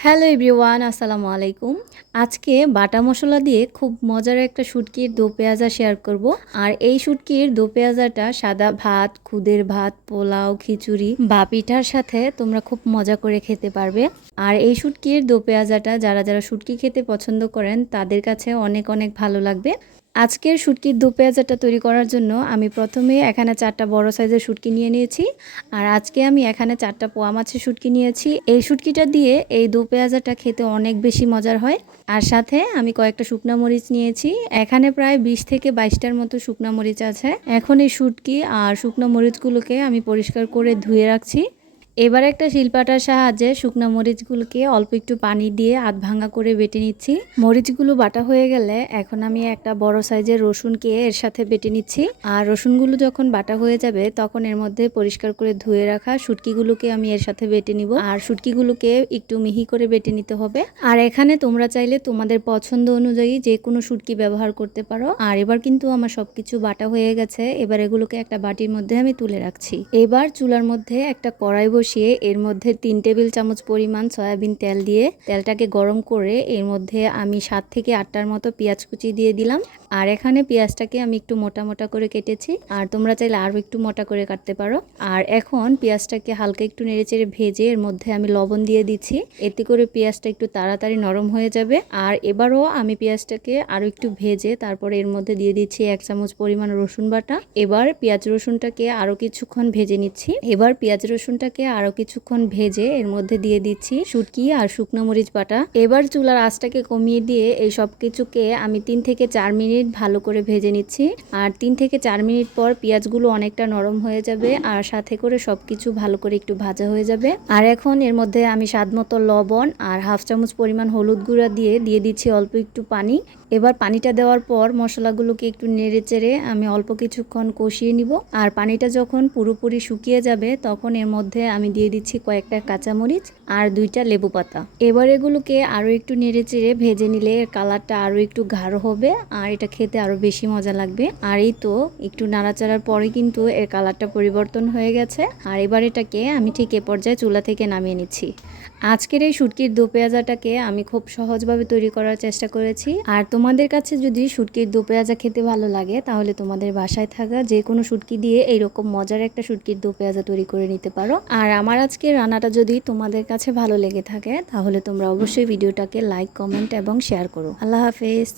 Hello everyone, আসসালামু আলাইকুম। আজকে বাটা মশলা দিয়ে খুব মজার একটা শুটকির দো পেঁয়াজা শেয়ার করব। আর এই শুটকির দো পেঁয়াজাটা সাদা ভাত, খুদের ভাত, পোলাও, খিচুড়ি বা পিঠার সাথে তোমরা খুব মজা করে খেতে পারবে। আর এই শুটকির দো পেঁয়াজাটা যারা যারা শুটকি খেতে পছন্দ করেন, তাদের কাছে অনেক অনেক ভালো লাগবে। আজকের শুটকির দো পেঁয়াজাটা তৈরি করার জন্য আমি প্রথমে এখানে চারটা বড় সাইজের শুটকি নিয়ে নিয়েছি, আর আজকে আমি এখানে চারটা পোয়া মাছের শুটকি নিয়েছি। এই শুটকিটা দিয়ে এই দো পেঁয়াজাটা খেতে অনেক বেশি মজার হয়। আর সাথে আমি কয়েকটা শুকনা মরিচ নিয়েছি, এখানে প্রায় বিশ থেকে বাইশটার মতো শুকনা মরিচ আছে। এখন এই শুটকি আর শুকনো মরিচগুলোকে আমি পরিষ্কার করে ধুয়ে রাখছি। এবার একটা শিলপাটার সাহায্যে শুকনো মরিচগুলোকে অল্প একটু পানি দিয়ে আধ ভাঙা করে বেটে নিচ্ছি। মরিচগুলো বাটা হয়ে গেলে এখন আমি একটা বড় সাইজের রসুনকে এর সাথে বেটে নিচ্ছি। আর রসুনগুলো যখন বাটা হয়ে যাবে, তখন এর মধ্যে পরিষ্কার করে ধুয়ে রাখা শুটকিগুলোকে আমি এর সাথে বেটে নিব। আর শুটকিগুলোকে একটু মিহি করে বেটে নিতে হবে। আর এখানে তোমরা চাইলে তোমাদের পছন্দ অনুযায়ী যে কোনো শুটকি ব্যবহার করতে পারো। আর এবার কিন্তু আমার সবকিছু বাটা হয়ে গেছে। এবার এগুলোকে একটা বাটির মধ্যে আমি তুলে রাখছি। এবার চুলার মধ্যে একটা কড়াই বসিয়ে এর মধ্যে তিন টেবিল চামচ পরিমাণ সয়াবিন তেল দিয়ে তেলটাকে গরম করে এর মধ্যে আমি সাত থেকে আটটার মতো পেঁয়াজ কুচি দিয়ে দিলাম। আর এখানে পেঁয়াজটাকে আমি একটু মোটা মোটা করে কেটেছি। আর তোমরা চাইলে আরও একটু মোটা করে কাটতে পারো। আর এখন পেঁয়াজটাকে হালকা একটু নেড়েচেড়ে ভেজে এর মধ্যে আমি লবণ দিয়ে দিচ্ছি। এতে করে পেঁয়াজটা একটু তাড়াতাড়ি নরম হয়ে যাবে। আর এবারও আমি পেঁয়াজটাকে আরও একটু ভেজে তারপরে এর মধ্যে দিয়ে দিচ্ছি এক চামচ পরিমাণ রসুন বাটা। এবার পেঁয়াজ রসুনটাকে আরও কিছুক্ষণ ভেজে নিচ্ছি। এবার পেঁয়াজ রসুনটাকে আরও কিছুক্ষণ ভেজে এর মধ্যে দিয়ে দিচ্ছি শুটকি আর শুকনো মরিচ বাটা। এবার চুলার আঁচটাকে কমিয়ে দিয়ে এই সব কিছুকে আমি তিন থেকে চার মিনিট ভালো করে ভেজে নিচ্ছি। আর তিন থেকে চার মিনিট পর পেঁয়াজগুলো অনেকটা নরম হয়ে যাবে আর সাথে করে সব কিছু ভালো করে একটু ভাজা হয়ে যাবে। আর এখন এর মধ্যে আমি স্বাদ মতো লবণ আর হাফ চামচ পরিমাণ হলুদ গুঁড়া দিয়ে দিয়ে দিচ্ছি অল্প একটু পানি। এবার পানিটা দেওয়ার পর মশলাগুলোকে একটু নেড়ে চেড়ে আমি অল্প কিছুক্ষণ কষিয়ে নিব। আর পানিটা যখন পুরোপুরি শুকিয়ে যাবে তখন এর মধ্যে আমি দিয়ে দিচ্ছি কয়েকটা কাঁচামরিচ আর দুইটা লেবু পাতা। এবার এগুলোকে আরও একটু নেড়ে চেড়ে ভেজে নিলে এর কালারটা আরও একটু গাঢ় হবে আর এটা খেতে আরও বেশি মজা লাগবে। আর এই তো একটু নাড়াচাড়ার পরে কিন্তু এর কালারটা পরিবর্তন হয়ে গেছে। আর এবার এটাকে আমি ঠিক এ পর্যায়ে চুলা থেকে নামিয়ে নিচ্ছি। আজকের এই শুটকির দো পেঁয়াজাটাকে আমি খুব সহজভাবে তৈরি করার চেষ্টা করেছি। আর তোমাদের কাছে যদি শুটকির দো পেঁয়াজা খেতে ভালো লাগে, তাহলে তোমাদের বাসায় থাকা যে কোনো শুটকি দিয়ে এইরকম মজার একটা শুটকির দো পেঁয়াজা তৈরি করে নিতে পারো। আর আমার আজকে রান্নাটা যদি তোমাদের কাছে ভালো লেগে থাকে, তাহলে তোমরা অবশ্যই ভিডিওটাকে লাইক কমেন্ট এবং শেয়ার করো। আল্লাহ হাফেজ।